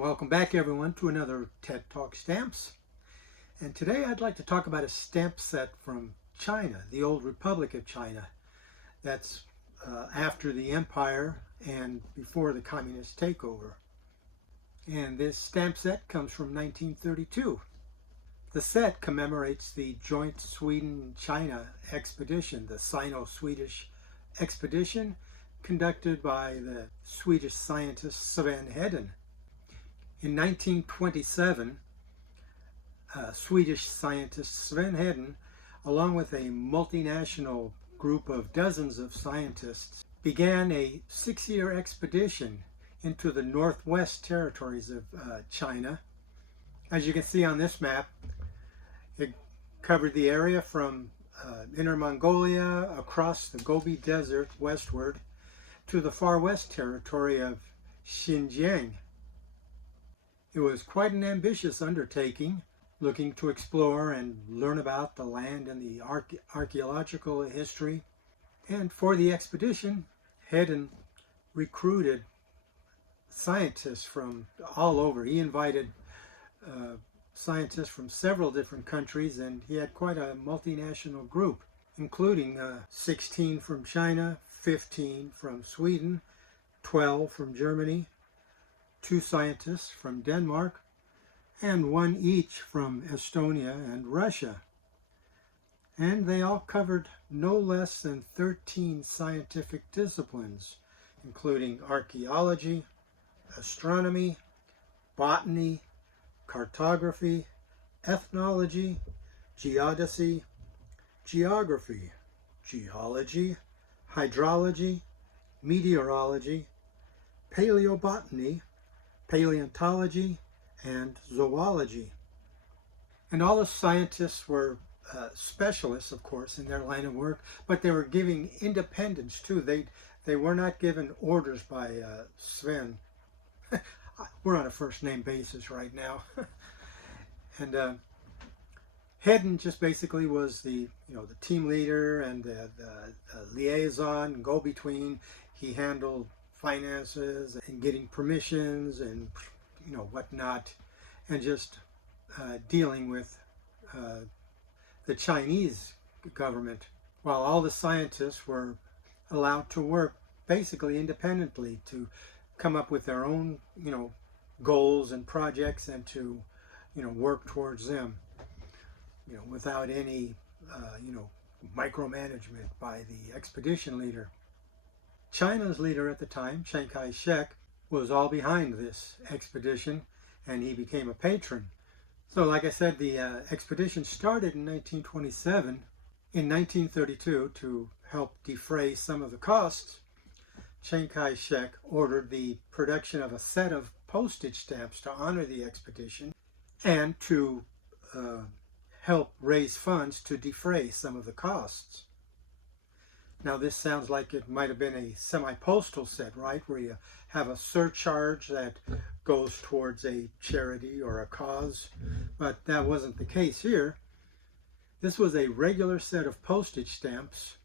welcome back everyone to another TED Talk Stamps. And today I'd like to talk about a stamp set from China, the old Republic of China. That's after the empire and before the communist takeover. And this stamp set comes from 1932. The set commemorates the joint Sweden-China expedition, the Sino-Swedish Expedition, conducted by the Swedish scientist Sven Hedin. In 1927, Swedish scientist Sven Hedin, along with a multinational group of dozens of scientists, began a 6-year expedition into the northwest territories of China. As you can see on this map, it covered the area from Inner Mongolia across the Gobi Desert westward to the far west territory of Xinjiang. It was quite an ambitious undertaking, looking to explore and learn about the land and the archaeological history. And for the expedition, Hedin recruited scientists from all over. He invited scientists from several different countries, and he had quite a multinational group, including 16 from China, 15 from Sweden, 12 from Germany, 2 scientists from Denmark, and 1 each from Estonia and Russia. And they all covered no less than 13 scientific disciplines, including archaeology, astronomy, botany, cartography, ethnology, geodesy, geography, geology, hydrology, meteorology, paleobotany, paleontology, and zoology. And all the scientists were specialists, of course, in their line of work, but they were giving independence too. They were not given orders by Sven. We're on a first name basis right now. And Hedin just basically was the team leader and the liaison and go-between. He handled finances and getting permissions and whatnot, and just dealing with the Chinese government, while all the scientists were allowed to work basically independently to come up with their own goals and projects and to work towards them without any micromanagement by the expedition leader. China's leader at the time, Chiang Kai-shek, was all behind this expedition, and he became a patron. So like I said, the expedition started in 1927. In 1932, to help defray some of the costs, Chiang Kai-shek ordered the production of a set of postage stamps to honor the expedition and to help raise funds to defray some of the costs. Now this sounds like it might have been a semi-postal set, right? Where you have a surcharge that goes towards a charity or a cause, but that wasn't the case here. This was a regular set of postage stamps,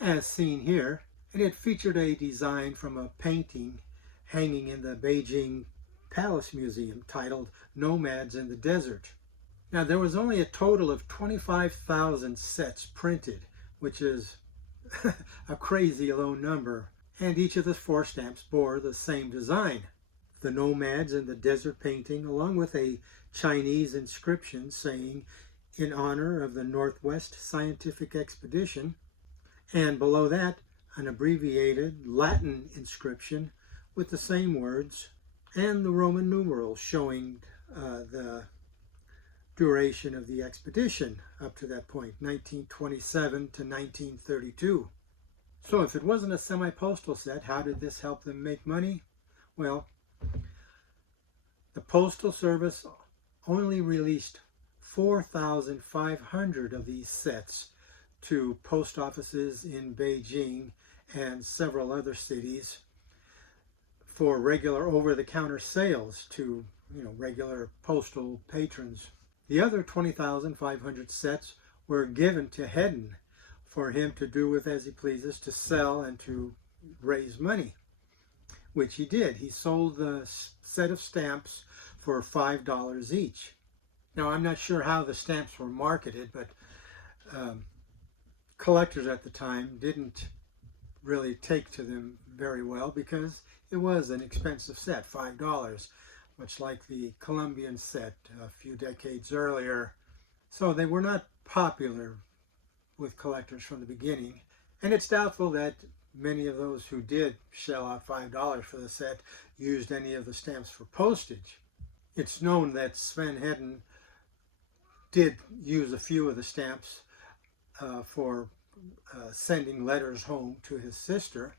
as seen here, and it featured a design from a painting hanging in the Beijing Palace Museum titled "Nomads in the Desert." Now there was only a total of 25,000 sets printed, which is a crazy low number, and each of the 4 stamps bore the same design. The nomads in the desert painting, along with a Chinese inscription saying "in honor of the Northwest Scientific Expedition," and below that an abbreviated Latin inscription with the same words, and the Roman numerals showing the duration of the expedition up to that point, 1927 to 1932. So if it wasn't a semi-postal set, how did this help them make money? Well, the Postal Service only released 4,500 of these sets to post offices in Beijing and several other cities for regular over-the-counter sales to regular postal patrons. The other 20,500 sets were given to Hedin for him to do with as he pleases, to sell and to raise money, which he did. He sold the set of stamps for $5 each. Now, I'm not sure how the stamps were marketed, but collectors at the time didn't really take to them very well because it was an expensive set, $5, much like the Colombian set a few decades earlier. So they were not popular with collectors from the beginning, and it's doubtful that many of those who did shell out $5 for the set used any of the stamps for postage. It's known that Sven Hedin did use a few of the stamps for sending letters home to his sister.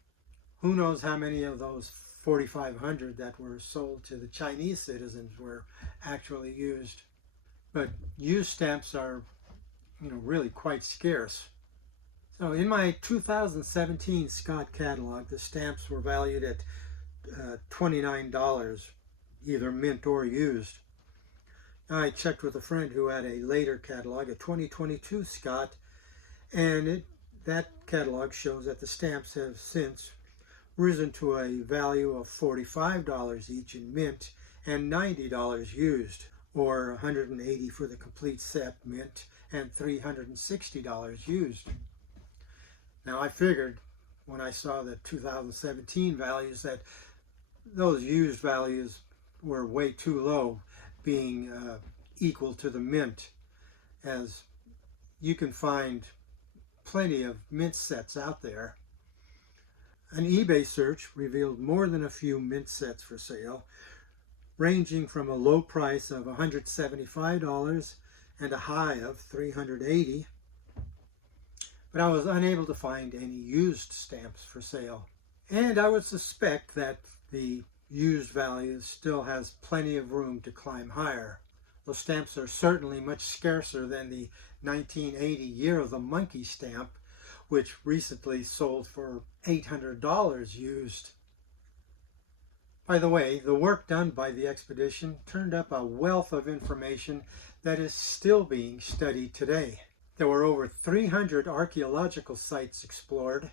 Who knows how many of those 4,500 that were sold to the Chinese citizens were actually used. But used stamps are, really quite scarce. So in my 2017 Scott catalog, the stamps were valued at $29, either mint or used. I checked with a friend who had a later catalog, a 2022 Scott, and that catalog shows that the stamps have since risen to a value of $45 each in mint and $90 used, or $180 for the complete set mint and $360 used. Now, I figured when I saw the 2017 values that those used values were way too low, being equal to the mint, as you can find plenty of mint sets out there. An eBay search revealed more than a few mint sets for sale, ranging from a low price of $175 and a high of $380. But I was unable to find any used stamps for sale. And I would suspect that the used value still has plenty of room to climb higher. Those stamps are certainly much scarcer than the 1980 Year of the Monkey stamp, which recently sold for $800 used. By the way, the work done by the expedition turned up a wealth of information that is still being studied today. There were over 300 archaeological sites explored,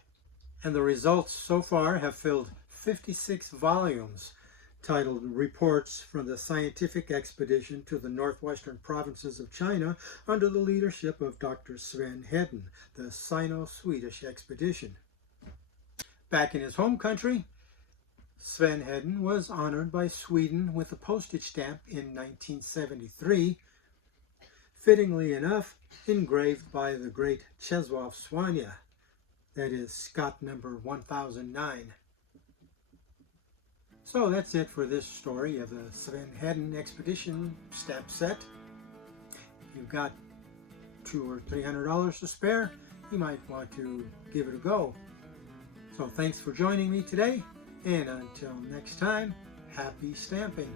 and the results so far have filled 56 volumes titled Reports from the Scientific Expedition to the Northwestern Provinces of China under the leadership of Dr. Sven Hedin, the Sino-Swedish Expedition. Back in his home country, Sven Hedin was honored by Sweden with a postage stamp in 1973, fittingly enough engraved by the great Czesław Słania, that is Scott number 1009. So that's it for this story of the Sven Hedin Expedition stamp set. If you've got $200 or $300 to spare, you might want to give it a go. So thanks for joining me today, and until next time, happy stamping.